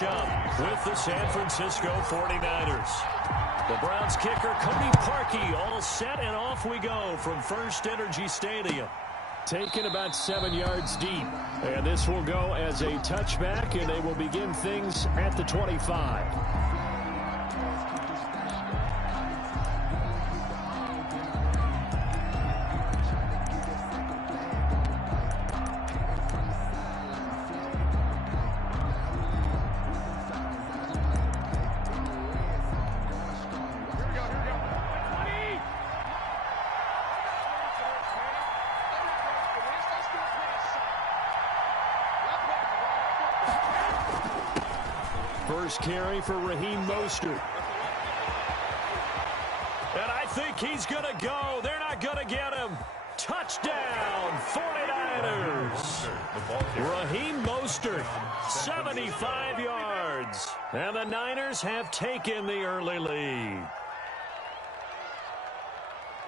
match up with the San Francisco 49ers. The Browns kicker, Cody Parkey, all set, and off we go from First Energy Stadium. Taken about 7 yards deep. And this will go as a touchback, and they will begin things at the 25. First carry for Raheem Mostert. And I think he's going to go. They're not going to get him. Touchdown, 49ers. Raheem Mostert, 75 yards. And the Niners have taken the early lead.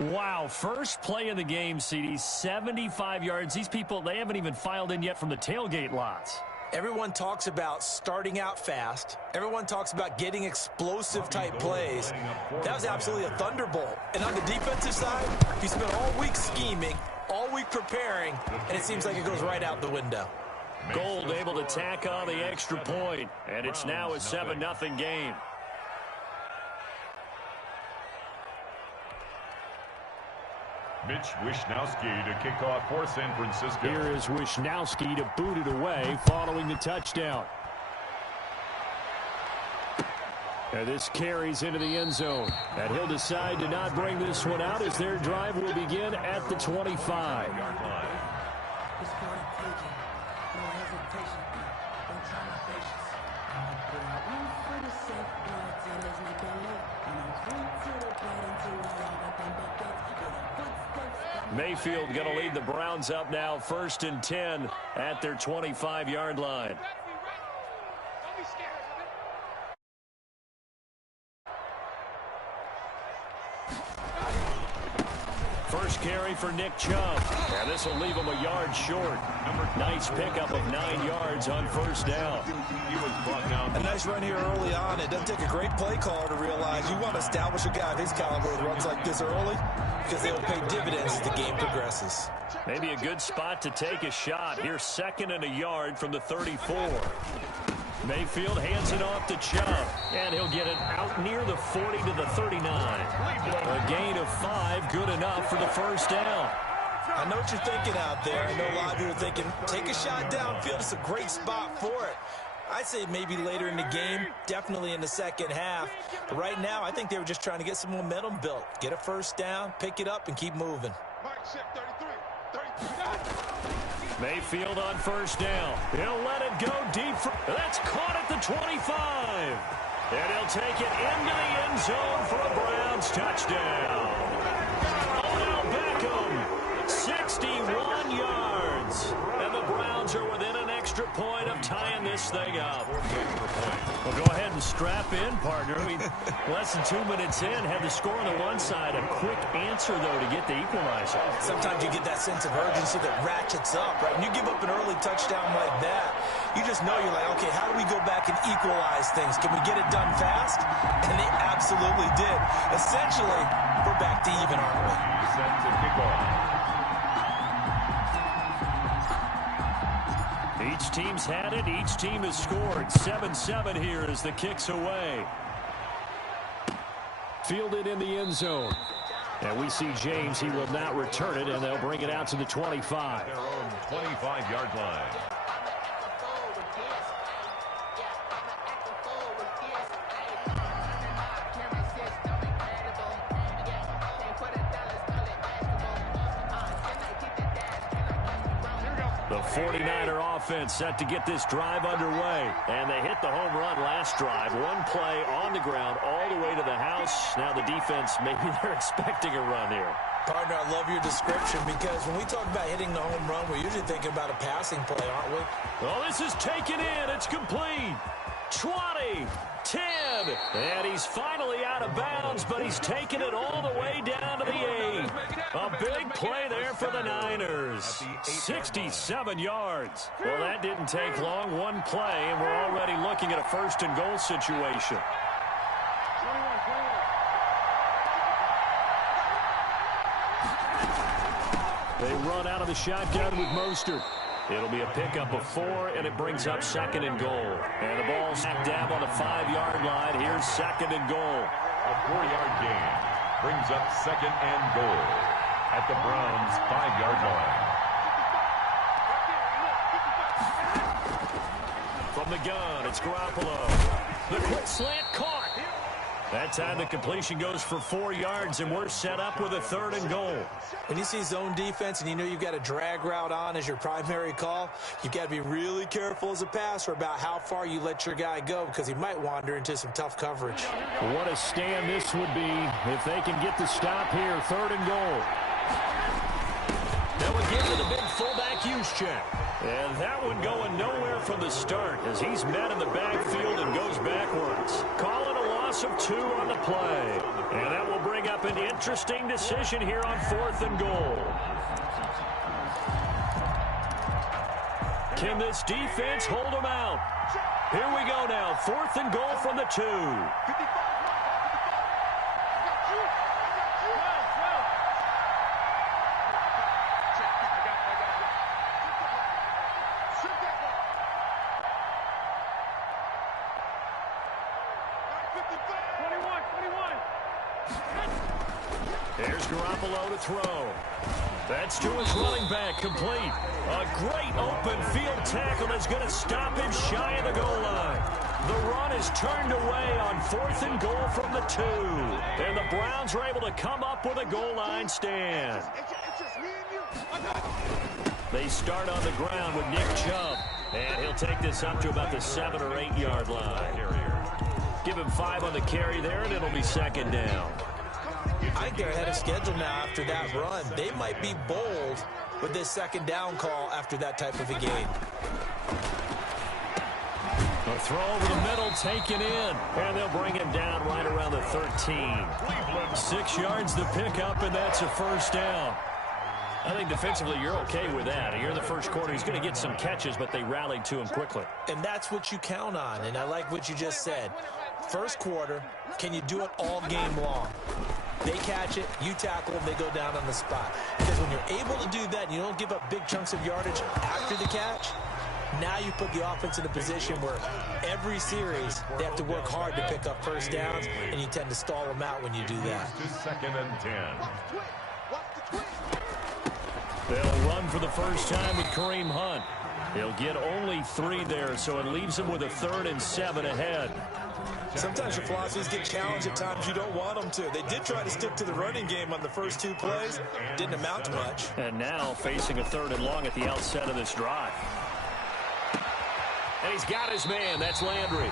Wow, first play in the game, CD, 75 yards. These people, they haven't even filed in yet from the tailgate lots. Everyone talks about starting out fast. Everyone talks about getting explosive-type plays. That was absolutely a thunderbolt. And on the defensive side, he spent all week scheming, all week preparing, and it seems like it goes right out the window. Gold able to tack on the extra point, and it's now a 7-0 game. Mitch Wishnowsky to kick off for San Francisco. Here is Wishnowsky to boot it away following the touchdown. And this carries into the end zone. And he'll decide to not bring this one out as their drive will begin at the 25. Mayfield going to lead the Browns up now, 1st and 10 at their 25-yard line. First carry for Nick Chubb. And this will leave him a yard short. Nice pickup of 9 yards on first down. A nice run here early on. It doesn't take a great play caller to realize you want to establish a guy of his caliber with runs like this early because they will pay dividends as the game progresses. Maybe a good spot to take a shot. Here's 2nd and a yard from the 34. Mayfield hands it off to Chubb, and he'll get it out near the 40 to the 39. A gain of 5, good enough for the first down. I know what you're thinking out there. I know a lot of you are thinking, take a shot downfield. It's a great spot for it. I'd say maybe later in the game, definitely in the second half. But right now, I think they were just trying to get some momentum built. Get a first down, pick it up, and keep moving. Mayfield on first down. He'll let it go deep. That's caught at the 25. And he'll take it into the end zone for a Browns touchdown. Odell Beckham, 61 yards. And the Browns are within an extra point of tying this thing up. Well, go ahead and strap in, partner. Less than 2 minutes in, have the score on the one side. A quick answer, though, to get the equalizer. Sometimes you get that sense of urgency that ratchets up, right? When you give up an early touchdown like that, you just know you're like, okay, how do we go back and equalize things? Can we get it done fast? And they absolutely did. Essentially, we're back to even, aren't we? Set to kick off. Each team's had it. Each team has scored. 7-7 here as the kick's away. Fielded in the end zone. And we see James. He will not return it, and they'll bring it out to the 25. Their own 25-yard line. The 49er offense set to get this drive underway. And they hit the home run last drive. One play on the ground all the way to the house. Now the defense, maybe they're expecting a run here. Partner, I love your description because when we talk about hitting the home run, we're usually thinking about a passing play, aren't we? Oh, this is taken in. It's complete. 20, 10, and he's finally out of bounds, but he's taken it all the way down to the 8. A big play there for the Niners. 67 yards. Well, that didn't take long. One play, and we're already looking at a first-and-goal situation. They run out of the shotgun with Mostert. It'll be a pickup of 4, and it brings up 2nd and goal. And the ball's knocked down on the 5-yard line. Here's 2nd and goal. A 4-yard gain brings up 2nd and goal at the Browns' 5-yard line. From the gun, it's Garoppolo. The quick slant caught. That time the completion goes for 4 yards, and we're set up with a 3rd and goal. When you see zone defense and you know you've got a drag route on as your primary call, you've got to be really careful as a passer about how far you let your guy go because he might wander into some tough coverage. What a stand this would be if they can get the stop here. 3rd and goal. Now we get to the big fullback use check. And that one going nowhere from the start as he's met in the backfield and goes backwards. Calling a loss of 2 on the play. And that will bring up an interesting decision here on 4th and goal. Can this defense hold them out? Here we go now. 4th and goal from the 2. Here's Garoppolo to throw. That's to his running back, complete. A great open field tackle that's going to stop him shy of the goal line. The run is turned away on 4th and goal from the 2. And the Browns are able to come up with a goal line stand. They start on the ground with Nick Chubb. And he'll take this up to about the 7 or 8 yard line. Give him 5 on the carry there, and it'll be 2nd down. I think they're ahead of schedule now after that run. They might be bold with this 2nd down call after that type of a game. A throw over the middle, taken in, and they'll bring him down right around the 13. 6 yards to pick up, and that's a 1st down. I think defensively you're okay with that. Here in the first quarter, he's going to get some catches, but they rallied to him quickly. And that's what you count on, and I like what you just said. First quarter, can you do it all game long? They catch it, you tackle them, they go down on the spot. Because when you're able to do that and you don't give up big chunks of yardage after the catch, now you put the offense in a position where every series they have to work hard to pick up 1st downs, and you tend to stall them out when you do that. 2nd and 10. They'll run for the first time with Kareem Hunt. He'll get only 3 there, so it leaves him with a 3rd and 7 ahead. Sometimes your philosophies get challenged at times you don't want them to. They did try to stick to the running game on the first 2 plays. Didn't amount to much. And now facing a 3rd and long at the outset of this drive. And he's got his man. That's Landry.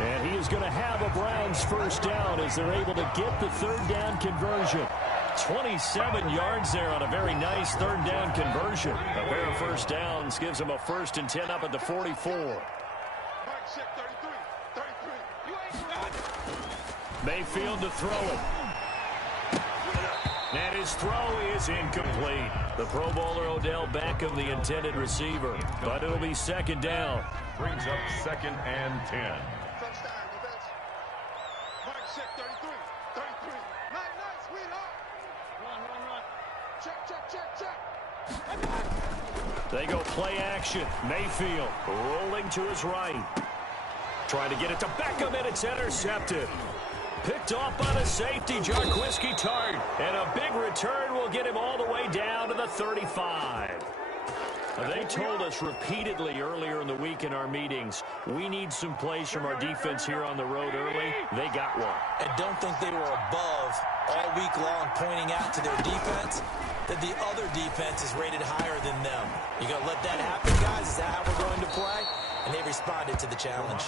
And he is going to have a Browns 1st down as they're able to get the 3rd down conversion. 27 yards there on a very nice 3rd down conversion. A pair of 1st downs gives them a 1st and 10 up at the 44. Mayfield to throw it. And his throw is incomplete. The Pro Bowler Odell Beckham, the intended receiver. But it'll be 2nd down. Brings up 2nd and 10. They go play action. Mayfield rolling to his right. Trying to get it to Beckham, and it's intercepted. Picked off by the safety, Jarquiski Tart. And a big return will get him all the way down to the 35. They told us repeatedly earlier in the week in our meetings, we need some plays from our defense here on the road early. They got one. I don't think they were above all week long pointing out to their defense that the other defense is rated higher than them. You going to let that happen, guys? Is that how we're going to play? And they responded to the challenge.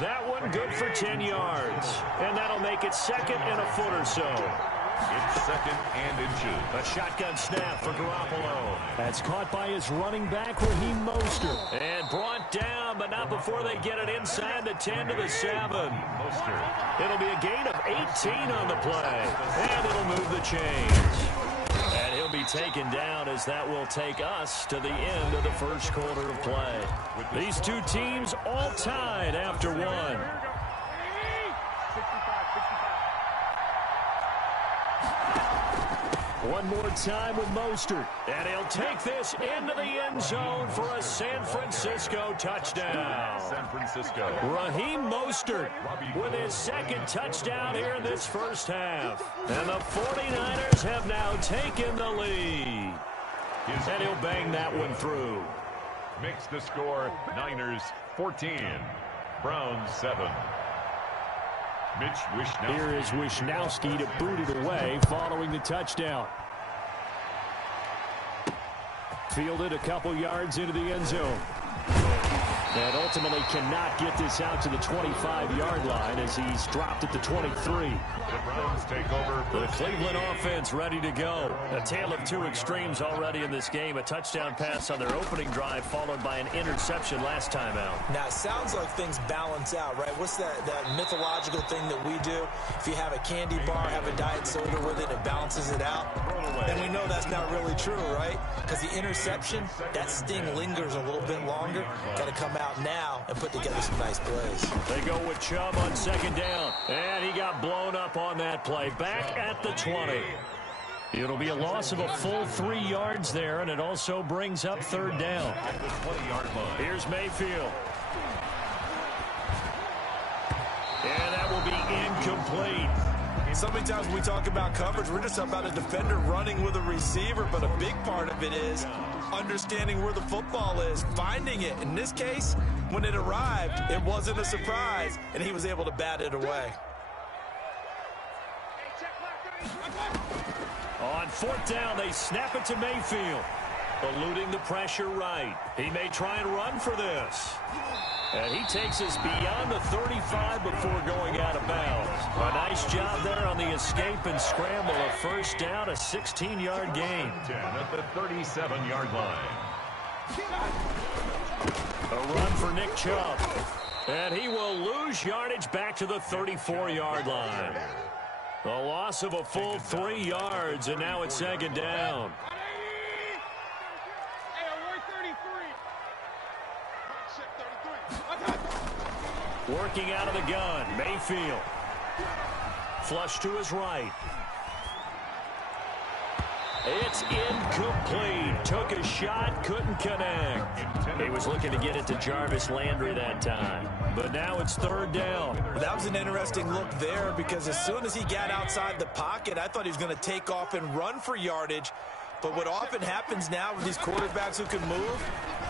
That one good for 10 yards. And that'll make it 2nd and a foot or so. It's 2nd and inches. A shotgun snap for Garoppolo. That's caught by his running back, Raheem Mostert. And brought down, but not before they get it inside the 10 to the 7. Mostert. It'll be a gain of 18 on the play. And it'll move the chains. And he'll be taken down as that will take us to the end of the first quarter of play. These two teams all tied after one. One more time with Mostert. And he'll take this into the end zone for a San Francisco touchdown. San Francisco. Raheem Mostert with his second touchdown here in this first half. And the 49ers have now taken the lead. And he'll bang that one through. Makes the score Niners 14, Browns 7. Mitch Wishnowsky. Here is Wishnowsky to boot it away following the touchdown. Fielded a couple yards into the end zone. And ultimately cannot get this out to the 25-yard line as he's dropped at the 23. The Browns take over. The Cleveland offense ready to go. A tale of two extremes already in this game. A touchdown pass on their opening drive followed by an interception last time out. Now, it sounds like things balance out, right? What's that mythological thing that we do? If you have a candy bar, have a diet soda with it, it balances it out. And we know that's not really true, right? Because the interception, that sting lingers a little bit longer. Got to come out now and put together some nice plays. They go with Chubb on second down. And he got blown up on that play. Back at the 20. It'll be a loss of a full 3 yards there, and it also brings up third down. At the 20-yard line. Here's Mayfield. And that will be incomplete. So many times when we talk about coverage, we're just about a defender running with a receiver, but a big part of it is understanding where the football is, finding it. In this case, when it arrived, it wasn't a surprise, and he was able to bat it away. On fourth down, they snap it to Mayfield. Eluding the pressure right. He may try and run for this. And he takes us beyond the 35 before going out of bounds. A nice job there on the escape and scramble. A first down, a 16-yard gain. 10 at the 37-yard line. A run for Nick Chubb. And he will lose yardage back to the 34-yard line. A loss of a full 3 yards, and now it's second down. Working out of the gun, Mayfield. Flush to his right. It's incomplete. Took a shot, couldn't connect. He was looking to get it to Jarvis Landry that time. But now it's third down. That was an interesting look there because as soon as he got outside the pocket, I thought he was going to take off and run for yardage. But what often happens now with these quarterbacks who can move,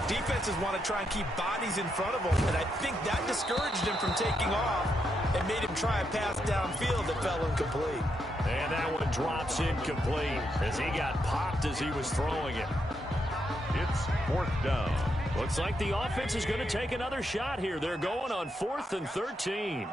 defenses want to try and keep bodies in front of them. And I think that discouraged him from taking off and made him try a pass downfield that fell incomplete. And that one drops incomplete as he got popped as he was throwing it. It's fourth down. Looks like the offense is going to take another shot here. They're going on 4th and 13.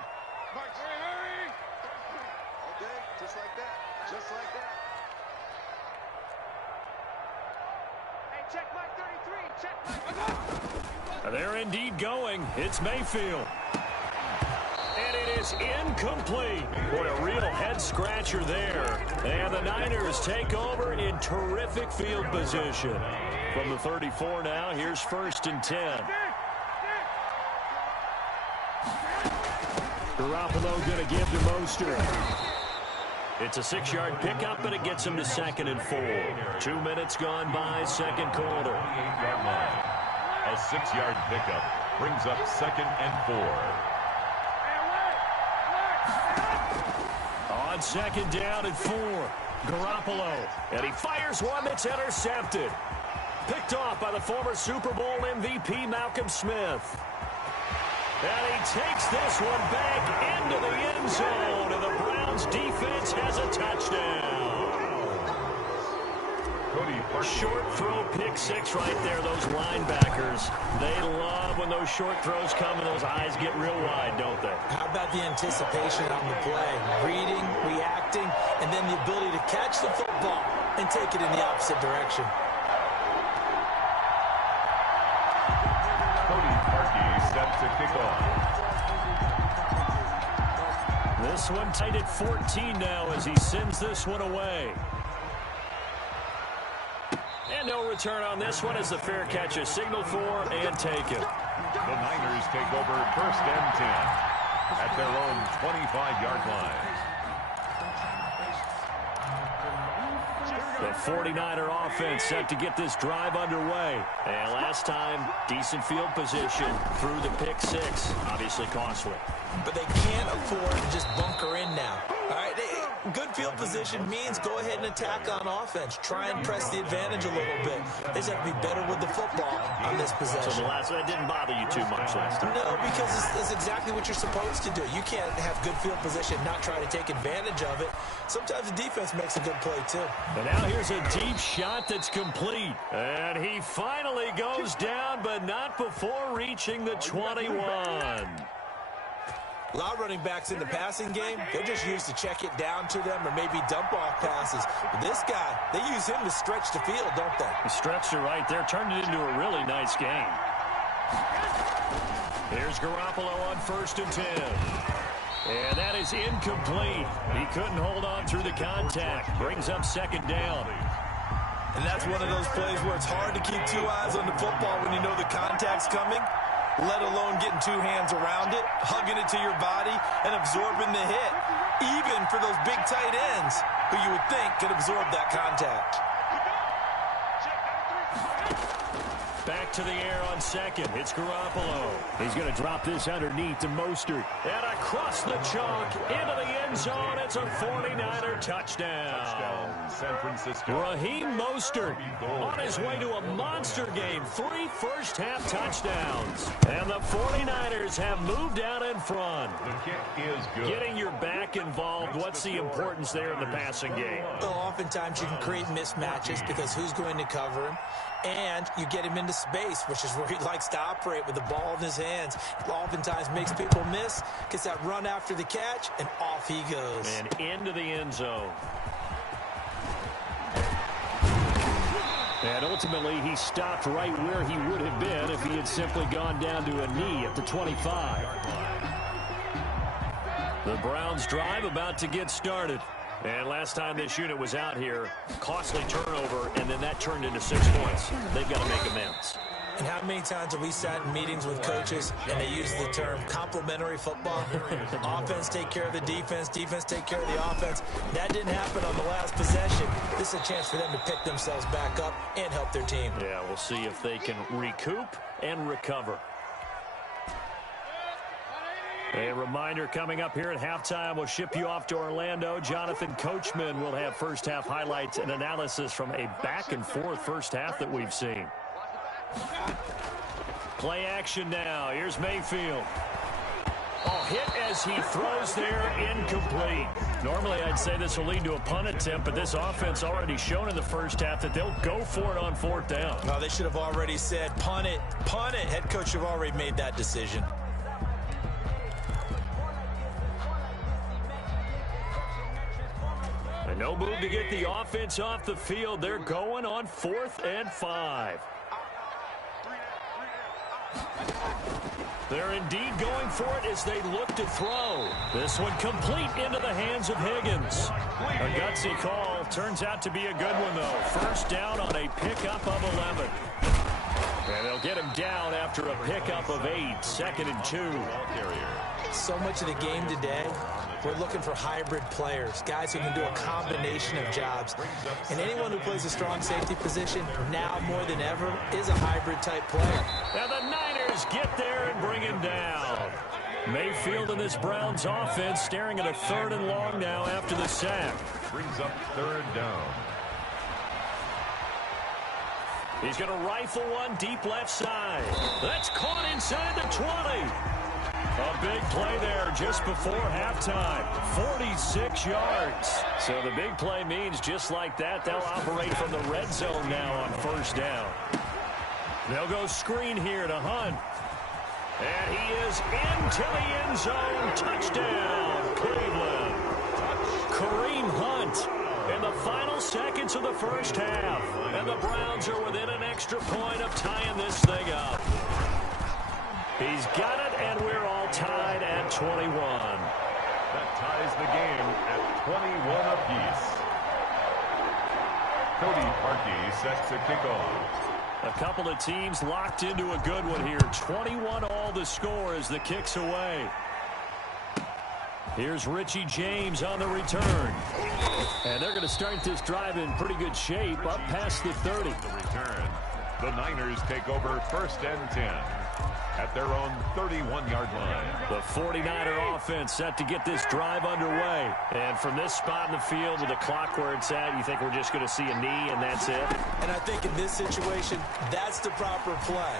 They're indeed going. It's Mayfield. And it is incomplete. Boy, a real head-scratcher there. And the Niners take over in terrific field position. From the 34 now, here's 1st and 10. Garoppolo going to give to Mostert. It's a 6-yard pickup, but it gets him to 2nd and 4. 2 minutes gone by, second quarter. A 6-yard pickup brings up 2nd and 4. On second down and 4, Garoppolo. And he fires one that's intercepted. Picked off by the former Super Bowl MVP, Malcolm Smith. And he takes this one back into the end zone, and the Browns defense has a touchdown. Short throw, pick six right there. Those linebackers, they love when those short throws come and those eyes get real wide, don't they? How about the anticipation on the play? Reading, reacting, and then the ability to catch the football and take it in the opposite direction. Set to kick off. This one tied at 14 now as he sends this one away. And no return on this one as the fair catch is signaled for and taken. The Niners take over 1st and 10 at their own 25-yard line. The 49er offense set to get this drive underway. And last time, decent field position through the pick six. Obviously costly. But they can't afford to just bunker in now. All right, good field position means go ahead and attack on offense. Try and press the advantage a little bit. They just have to be better with the football on this possession. So the last one didn't bother you too much last time? No, because it's exactly what you're supposed to do. You can't have good field position, not try to take advantage of it. Sometimes the defense makes a good play, too. And now here's a deep shot that's complete. And he finally goes down, but not before reaching the 21. A lot of running backs in the passing game, they're just used to check it down to them or maybe dump off passes. But this guy, they use him to stretch the field, don't they? He stretched it right there, turned it into a really nice game. Here's Garoppolo on 1st and 10. And that is incomplete. He couldn't hold on through the contact. Brings up 2nd down. And that's one of those plays where it's hard to keep two eyes on the football when you know the contact's coming, let alone getting two hands around it, hugging it to your body, and absorbing the hit, even for those big tight ends who you would think could absorb that contact. Back to the air on 2nd. It's Garoppolo. He's going to drop this underneath to Mostert. And across the chalk, into the end zone. It's a 49er touchdown. San Francisco. Raheem Mostert on his way to a monster game. 3 first-half touchdowns. And the 49ers have moved out in front. The kick is good. Getting your back involved, what's the importance there in the passing game? Well, oftentimes you can create mismatches because who's going to cover him? And you get him into space, which is where he likes to operate with the ball in his hands. Oftentimes makes people miss, gets that run after the catch, and off he goes. And into the end zone. And ultimately, he stopped right where he would have been if he had simply gone down to a knee at the 25. The Browns drive about to get started. And last time this unit was out here, costly turnover, and then that turned into 6 points. They've got to make amends. And how many times have we sat in meetings with coaches and they use the term complementary football? Offense take care of the defense, defense take care of the offense. That didn't happen on the last possession. This is a chance for them to pick themselves back up and help their team. Yeah, we'll see if they can recoup and recover. A reminder coming up here at halftime, we'll ship you off to Orlando. Jonathan Coachman will have first-half highlights and analysis from a back-and-forth first half that we've seen. Play action now. Here's Mayfield. Oh, hit as he throws there, incomplete. Normally, I'd say this will lead to a punt attempt, but this offense already shown in the first half that they'll go for it on 4th down. Oh, they should have already said, punt it, punt it. Head coach should have already made that decision. No move to get the offense off the field. They're going on 4th and 5. They're indeed going for it as they look to throw. This one complete into the hands of Higgins. A gutsy call. Turns out to be a good one, though. First down on a pickup of 11. And they'll get him down after a pickup of 8. 2nd and 2. So much of the game today, we're looking for hybrid players, guys who can do a combination of jobs. And anyone who plays a strong safety position, now more than ever, is a hybrid-type player. And the Niners get there and bring him down. Mayfield and this Browns offense staring at a 3rd and long now after the sack. Brings up 3rd down. He's going to rifle one deep left side. That's caught inside the 20. A big play there just before halftime. 46 yards. So the big play means just like that, they'll operate from the red zone now on first down. They'll go screen here to Hunt. And he is into the end zone. Touchdown, Cleveland. Kareem Hunt in the final seconds of the first half. And the Browns are within an extra point of tying this thing up. He's got it, and we're all tied at 21. That ties the game at 21 apiece. Cody Parkey set to kick off. A couple of teams locked into a good one here. 21 all the score as the kick's away. Here's Richie James on the return. And they're going to start this drive in pretty good shape up past the 30. The return. The Niners take over first and 10 at their own 31-yard line. The 49er offense set to get this drive underway. And from this spot in the field with the clock where it's at, you think we're just going to see a knee and that's it? And I think in this situation, that's the proper play.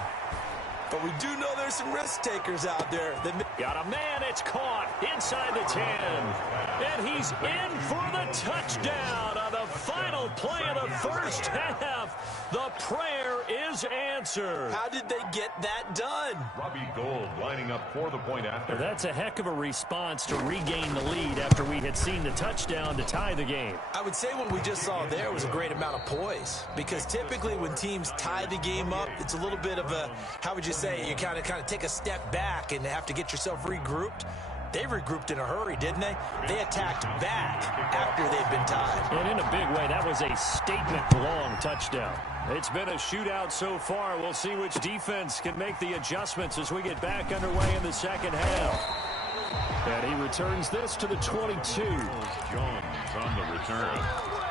But we do know there's some risk takers out there. Got a man, it's caught inside the 10. And he's in for the touchdown on the final play of the first half. The prayer is answered. How did they get that done? Robbie Gould lining up for the point after. Well, that's a heck of a response to regain the lead after we had seen the touchdown to tie the game. I would say what we just saw there was a great amount of poise. Because typically when teams tie the game up, it's a little bit of a, how would you say, you kind of take a step back and have to get yourself regrouped. They regrouped in a hurry, didn't they? They attacked back after they'd been tied. And in a big way, that was a statement-long touchdown. It's been a shootout so far. We'll see which defense can make the adjustments as we get back underway in the second half. And he returns this to the 22. Jones on the return.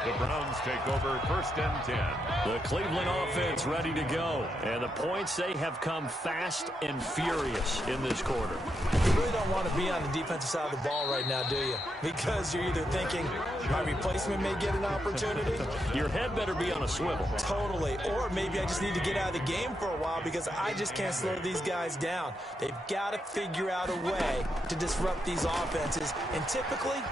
The Browns take over first and 10. The Cleveland offense ready to go. And the points, they have come fast and furious in this quarter. You really don't want to be on the defensive side of the ball right now, do you? Because you're either thinking my replacement may get an opportunity. Your head better be on a swivel. Totally. Or maybe I just need to get out of the game for a while because I just can't slow these guys down. They've got to figure out a way to disrupt these offenses. And typically,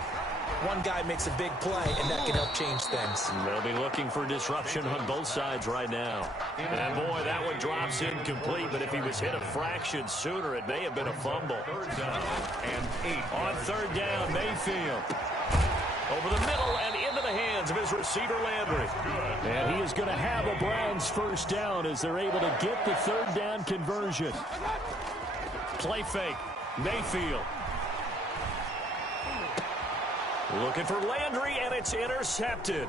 one guy makes a big play, and that can help change things. They'll be looking for disruption on both sides right now. And, boy, that one drops incomplete, but if he was hit a fraction sooner, it may have been a fumble. Third down and 8. On third down, Mayfield. Over the middle and into the hands of his receiver, Landry. And he is going to have a Browns first down as they're able to get the third down conversion. Play fake, Mayfield. Looking for Landry, and it's intercepted.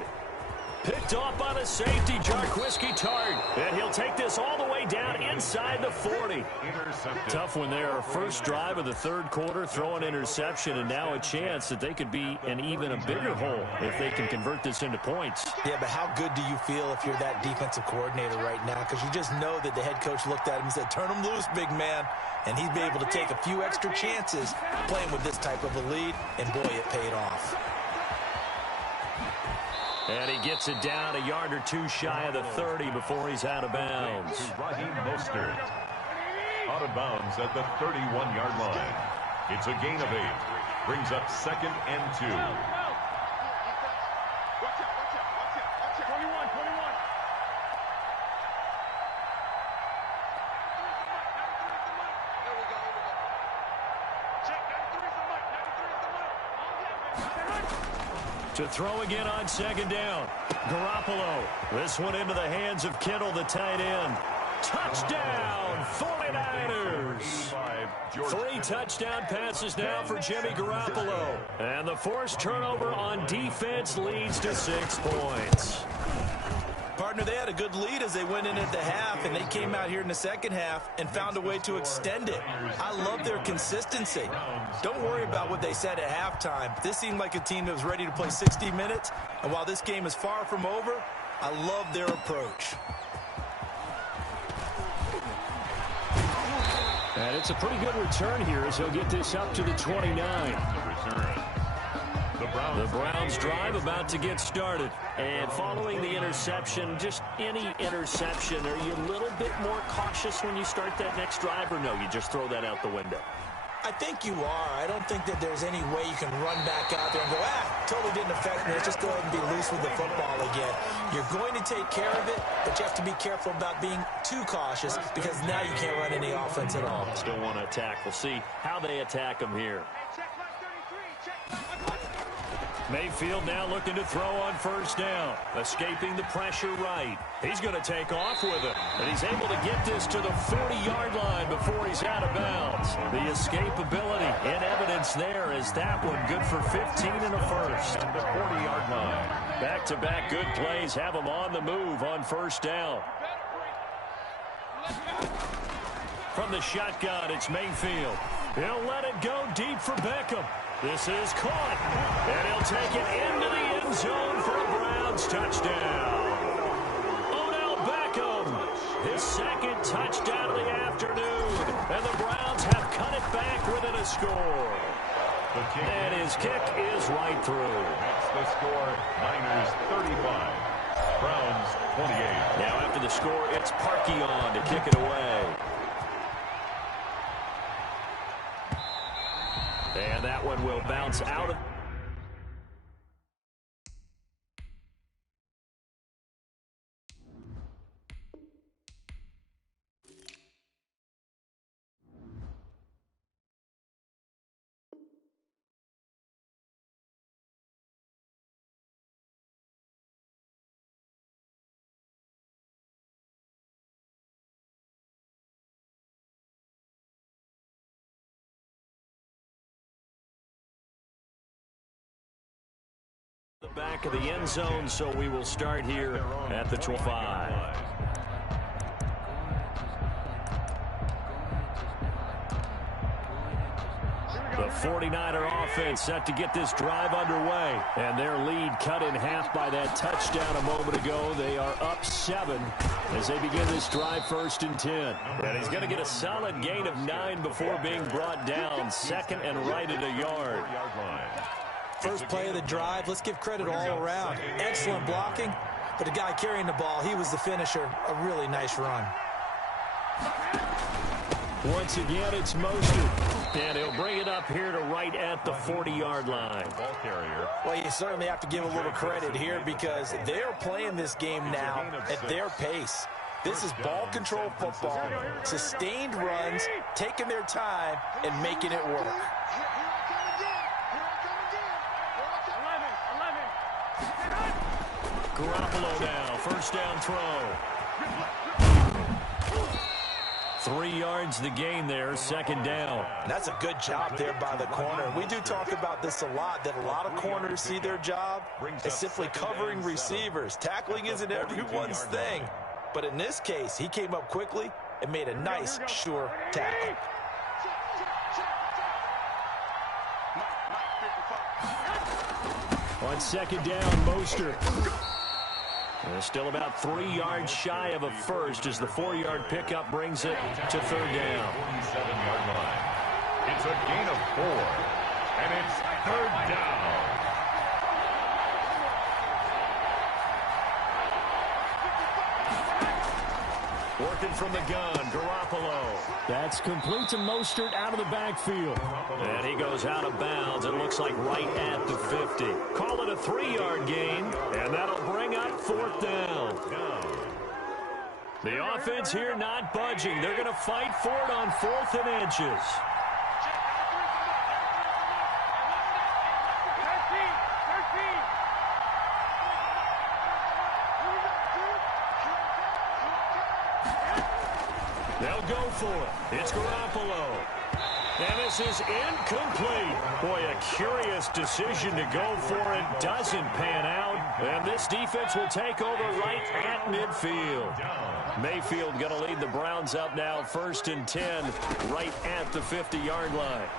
Picked off by the safety, Jarquiski Tart. And he'll take this all the way down inside the 40. Intercepted. Tough one there. First drive of the third quarter, throw an interception, and now a chance that they could be in even a bigger hole if they can convert this into points. Yeah, but how good do you feel if you're that defensive coordinator right now? Because you just know that the head coach looked at him and said, turn him loose, big man. And he'd be able to take a few extra chances playing with this type of a lead, and boy, it paid off. And he gets it down a yard or two shy of the 30 before he's out of bounds. Raheem Mostert out of bounds at the 31-yard line. It's a gain of 8. Brings up second and 2. To throw again on second down. Garoppolo. This one into the hands of Kittle, the tight end. Touchdown, 49ers. 3 touchdown passes now for Jimmy Garoppolo. And the forced turnover on defense leads to 6 points. Partner, they had a good lead as they went in at the half, and they came out here in the second half and found a way to extend it. I love their consistency. Don't worry about what they said at halftime. This seemed like a team that was ready to play 60 minutes, and while this game is far from over, I love their approach. And it's a pretty good return here as he'll get this up to the 29. The return. The Browns drive about to get started. And following the interception, just any interception, are you a little bit more cautious when you start that next drive, or no, you just throw that out the window? I think you are. I don't think that there's any way you can run back out there and go, totally didn't affect me. Let's just go ahead and be loose with the football again. You're going to take care of it, but you have to be careful about being too cautious because now you can't run any offense at all. Still want to attack. We'll see how they attack them here. Mayfield now looking to throw on first down. Escaping the pressure right. He's going to take off with it. And he's able to get this to the 40-yard line before he's out of bounds. The escapability in evidence there is that one good for 15 and a first. The 40-yard line. Back-to-back good plays have him on the move on first down. From the shotgun, it's Mayfield. He'll let it go deep for Beckham. This is caught, and he'll take it into the end zone for a Browns touchdown. Odell Beckham, his second touchdown of the afternoon, and the Browns have cut it back within a score. And his kick is right through. That's the score, Niners 35, Browns 28. Now after the score, it's Parkey on to kick it away. And that one will bounce out of the back of the end zone, so we will start here at the 25. The 49er offense set to get this drive underway, and their lead cut in half by that touchdown a moment ago. They are up 7 as they begin this drive 1st and 10. And he's going to get a solid gain of 9 before being brought down, second and right at a yard. First play of the drive, let's give credit all around. Excellent blocking, but the guy carrying the ball, he was the finisher. A really nice run. Once again, it's Mostert, and he'll bring it up here to right at the 40-yard line. Ball carrier. Well, you certainly have to give a little credit here because they're playing this game now at their pace. This is ball control football, sustained runs, taking their time, and making it work. Garoppolo now, first down throw. 3 yards the gain there, second down. And that's a good job there by the corner. We do talk about this a lot, that a lot of corners see their job as simply covering receivers. Tackling isn't everyone's thing. But in this case, he came up quickly and made a nice, sure tackle. On second down, Mostert. Still about 3 yards shy of a first as the 4-yard pickup brings it to third down. 47-yard line. It's a gain of 4, and it's third down. Working from the gun, Garoppolo. That's complete to Mostert out of the backfield. And he goes out of bounds. It looks like right at the 50. Call it a 3-yard gain, and that'll bring up fourth down. The offense here not budging. They're going to fight for it on 4th and inches. They'll go for it. It's Garoppolo. And this is incomplete. Boy, a curious decision to go for it. Doesn't pan out. And this defense will take over right at midfield. Mayfield going to lead the Browns up now, 1st and 10, right at the 50-yard line.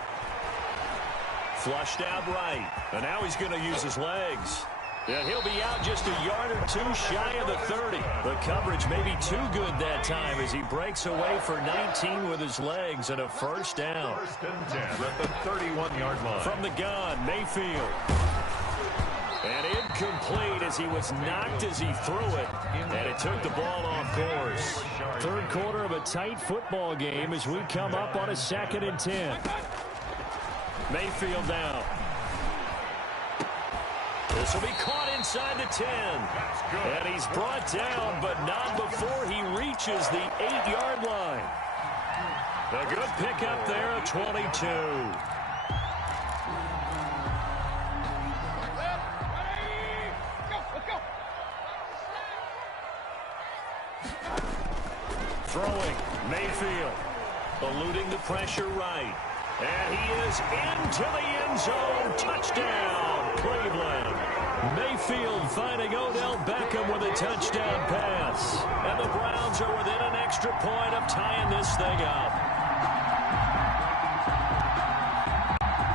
Flushed out right. And now he's going to use his legs. And he'll be out just a yard or 2 shy of the 30. The coverage may be too good that time as he breaks away for 19 with his legs and a first down. 1st and 10 at the 31-yard line. From the gun, Mayfield. And incomplete as he was knocked as he threw it. And it took the ball off course. Third quarter of a tight football game as we come up on a 2nd and 10. Mayfield now. This will be caught inside the 10. And he's brought down, but not before he reaches the 8-yard line. A good pickup there at 22. Throwing, Mayfield, eluding the pressure right. And he is into the end zone. Touchdown, Cleveland. Mayfield finding Odell Beckham with a touchdown pass. And the Browns are within an extra point of tying this thing up.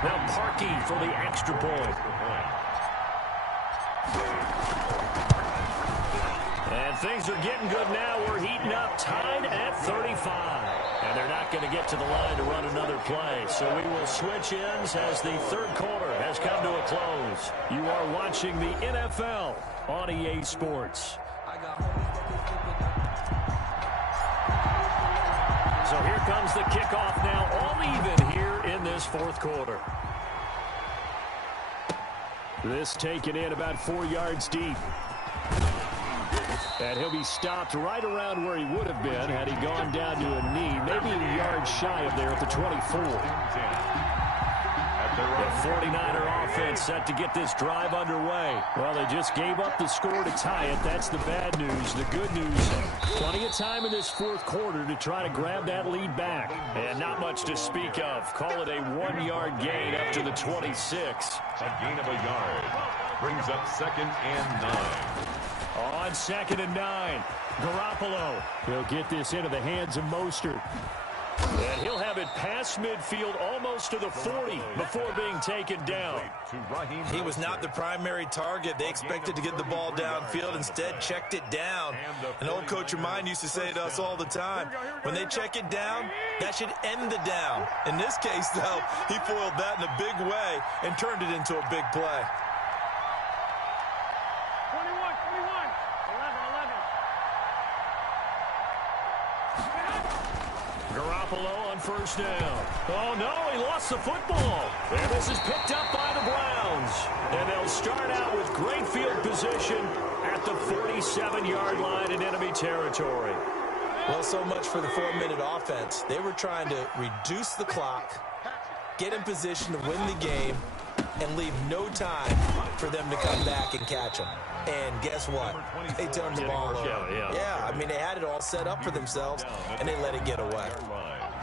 Now Parkey for the extra point. And things are getting good now. We're heating up, tied at 35. And they're not going to get to the line to run another play. So we will switch ends as the third quarter has come to a close. You are watching the NFL on EA Sports. So here comes the kickoff now, all even here in this fourth quarter. This taken in about 4 yards deep. And he'll be stopped right around where he would have been had he gone down to a knee, maybe a yard shy of there at the 24. The 49er offense set to get this drive underway. Well, they just gave up the score to tie it. That's the bad news. The good news, plenty of time in this fourth quarter to try to grab that lead back. And not much to speak of. Call it a 1-yard gain up to the 26. A gain of a yard brings up 2nd and 9. On 2nd and 9, Garoppolo. He'll get this into the hands of Mostert. And he'll have it past midfield almost to the 40 before being taken down. He was not the primary target. They expected to get the ball downfield. Instead, checked it down. An old coach of mine used to say to us all the time, when they check it down, that should end the down. In this case, though, he foiled that in a big way and turned it into a big play. Garoppolo on first down. Oh, no, he lost the football. And this is picked up by the Browns. And they'll start out with great field position at the 47-yard line in enemy territory. Well, so much for the 4-minute offense. They were trying to reduce the clock, get in position to win the game, and leave no time for them to come back and catch them. And guess what? They turned the ball over. Yeah, I mean, they had it all set up for themselves, and they let it get away.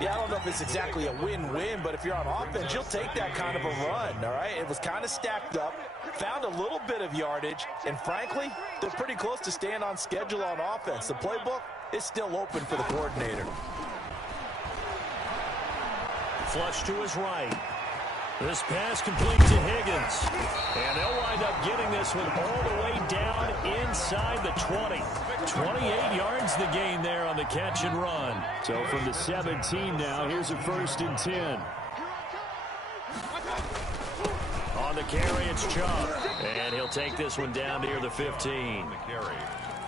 Yeah, I don't know if it's exactly a win-win, but if you're on offense, you'll take that kind of a run, all right? It was kind of stacked up, found a little bit of yardage, and frankly, they're pretty close to staying on schedule on offense. The playbook is still open for the coordinator. Flush to his right. This pass complete to Higgins. And they'll wind up getting this one all the way down inside the 20. 28 yards the gain there on the catch and run. So from the 17 now, here's a 1st and 10. On the carry, it's Chubb. And he'll take this one down near the 15.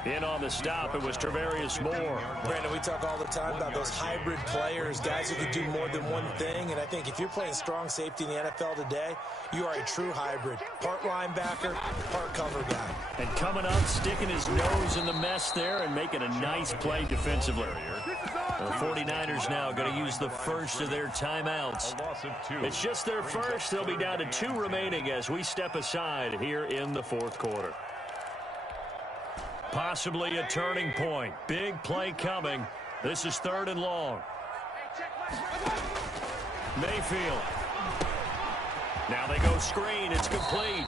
In on the stop, it was Travarius Moore. Brandon, we talk all the time about those hybrid players, guys who can do more than one thing. And I think if you're playing strong safety in the NFL today, you are a true hybrid. Part linebacker, part cover guy. And coming up, sticking his nose in the mess there and making a nice play defensively. The 49ers now going to use the first of their timeouts. It's just their first. They'll be down to 2 remaining as we step aside here in the fourth quarter. Possibly a turning point. Big play coming. This is 3rd and long. Mayfield. Now they go screen. It's complete.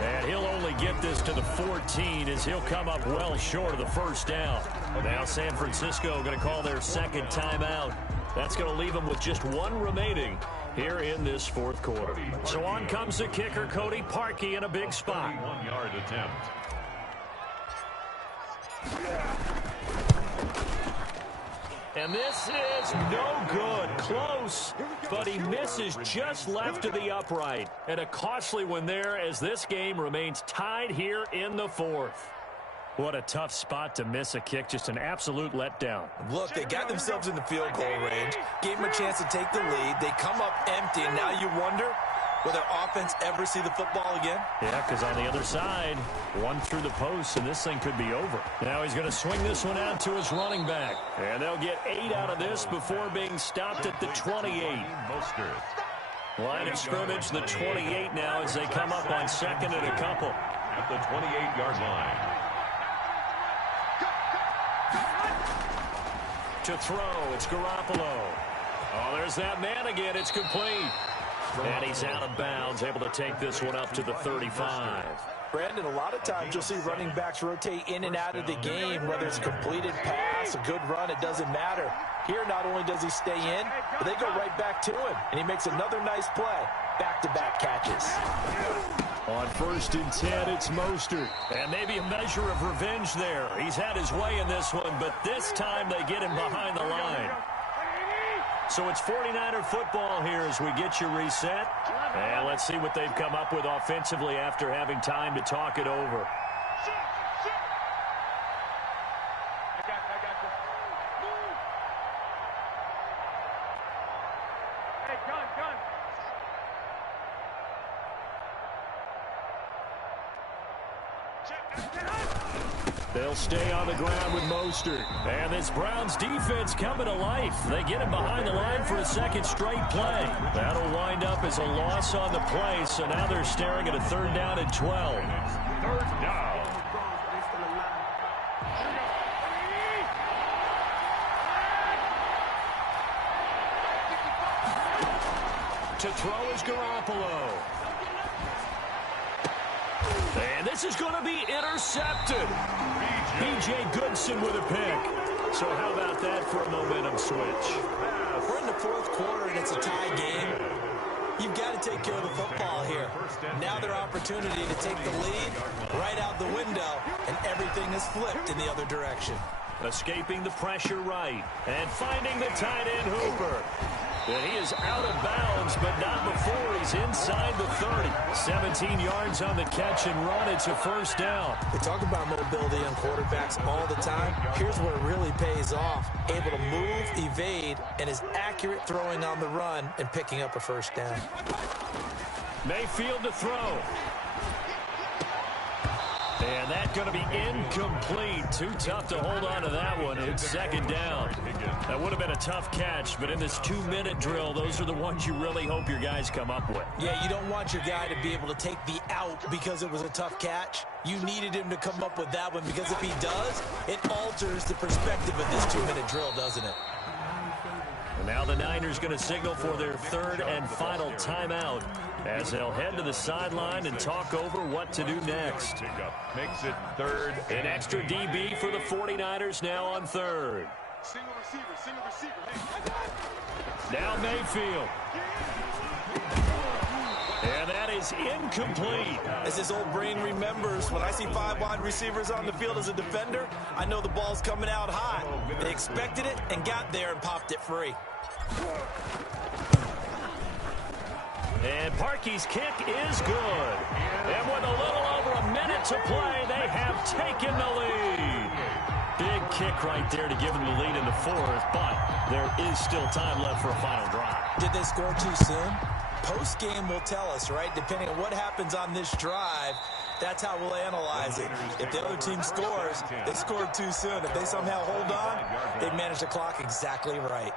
And he'll only get this to the 14 as he'll come up well short of the first down. Now San Francisco going to call their 2nd timeout. That's going to leave them with just 1 remaining here in this fourth quarter. So on comes the kicker, Cody Parkey, in a big spot. 1-yard attempt. And this is no good. Close, but he misses just left of the upright. And a costly one there as this game remains tied here in the fourth. What a tough spot to miss a kick. Just an absolute letdown. Look, they got themselves in the field goal range, gave them a chance to take the lead. They come up empty, and now you wonder, will their offense ever see the football again? Yeah, because on the other side, one through the post, and this thing could be over. Now he's going to swing this one out to his running back. And they'll get 8 out of this before being stopped at the 28. Line of scrimmage, the 28 now as they come up on second and a couple. At the 28-yard line. To throw, it's Garoppolo. Oh, there's that man again. It's complete. And he's out of bounds, able to take this one up to the 35. Brandon, a lot of times you'll see running backs rotate in and out of the game, whether it's a completed pass, a good run, it doesn't matter. Here, not only does he stay in, but they go right back to him, and he makes another nice play. Back-to-back catches. On 1st and 10, it's Mostert. And maybe a measure of revenge there. He's had his way in this one, but this time they get him behind the line. So it's 49er football here as we get you reset. And let's see what they've come up with offensively after having time to talk it over. They'll stay on the ground with Mostert. And this Browns defense coming to life. They get him behind the line for a second straight play. That'll wind up as a loss on the play, so now they're staring at a 3rd down and 12. 3rd down. To throw is Garoppolo. And this is going to be intercepted. B.J. Goodson with a pick. So how about that for a momentum switch? We're in the 4th quarter, and it's a tie game. You've got to take care of the football here. Now their opportunity to take the lead right out the window, and everything is flipped in the other direction. Escaping the pressure right, and finding the tight end Hooper. And he is out of bounds, but not before he's inside the 30. 17 yards on the catch and run. It's a 1st down. We talk about mobility on quarterbacks all the time. Here's where it really pays off. Able to move, evade, and is accurate throwing on the run and picking up a 1st down. Mayfield to throw. And that's going to be incomplete. Too tough to hold on to that one. It's 2nd down. That would have been a tough catch, but in this 2-minute drill, those are the ones you really hope your guys come up with. Yeah, you don't want your guy to be able to take the out because it was a tough catch. You needed him to come up with that one because if he does, it alters the perspective of this 2-minute drill, doesn't it? And now the Niners going to signal for their 3rd and final timeout as they'll head to the sideline and talk over what to do next. Makes it 3rd. An extra DB for the 49ers now on 3rd. Single receiver. Now Mayfield. And that is incomplete. As his old brain remembers, when I see 5 wide receivers on the field as a defender, I know the ball's coming out hot. They expected it and got there and popped it free. And Parkey's kick is good. And with a little over a minute to play, they have taken the lead. Big kick right there to give them the lead in the 4th, but there is still time left for a final drive. Did they score too soon? Post-game will tell us, right? Depending on what happens on this drive, that's how we'll analyze it. If the other team scores, they scored too soon. If they somehow hold on, they manage the clock exactly right.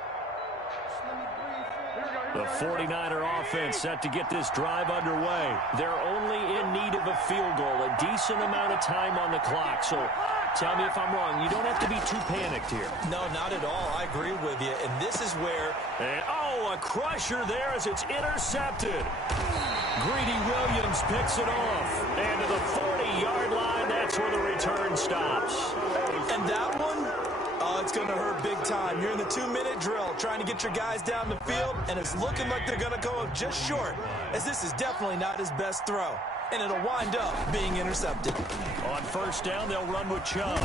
The 49er offense set to get this drive underway. They're only in need of a field goal, a decent amount of time on the clock. So tell me if I'm wrong. You don't have to be too panicked here. No, not at all. I agree with you. And this is where... And, oh, a crusher there as it's intercepted. Greedy Williams picks it off. And to the 40-yard line, that's where the return stops. And that one... Oh, it's going to hurt big time. You're in the 2-minute drill trying to get your guys down the field, and it's looking like they're going to go up just short, as this is definitely not his best throw. And it'll wind up being intercepted. On 1st down, they'll run with Chubb.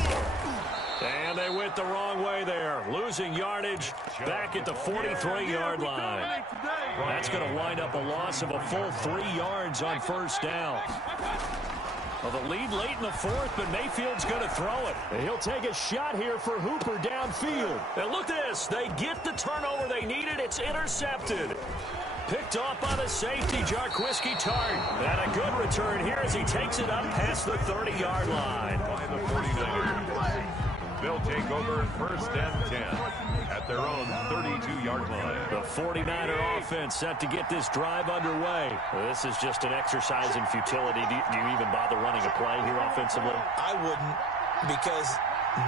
And they went the wrong way there. Losing yardage back at the 43-yard line. That's going to wind up a loss of a full 3 yards on 1st down. Well, the lead late in the fourth, but Mayfield's going to throw it. And he'll take a shot here for Hooper downfield. And look at this. They get the turnover they needed. It's intercepted. Picked off by the safety, Jarquiski Tart. And a good return here as he takes it up past the 30-yard line. By the 49ers. They'll take over first and 10 at their own 32-yard line. The 49er offense set to get this drive underway. Well, this is just an exercise in futility. Do you even bother running a play here offensively? I wouldn't, because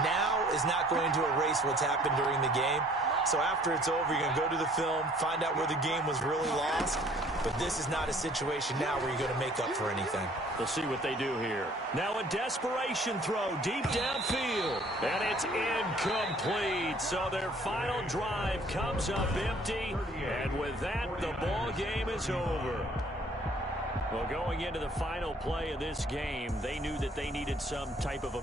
now is not going to erase what's happened during the game. So after it's over, you're going to go to the film, find out where the game was really lost. But this is not a situation now where you're going to make up for anything. We'll see what they do here. Now a desperation throw deep downfield. And it's incomplete. So their final drive comes up empty. And with that, the ball game is over. Well, going into the final play of this game, they knew that they needed some type of a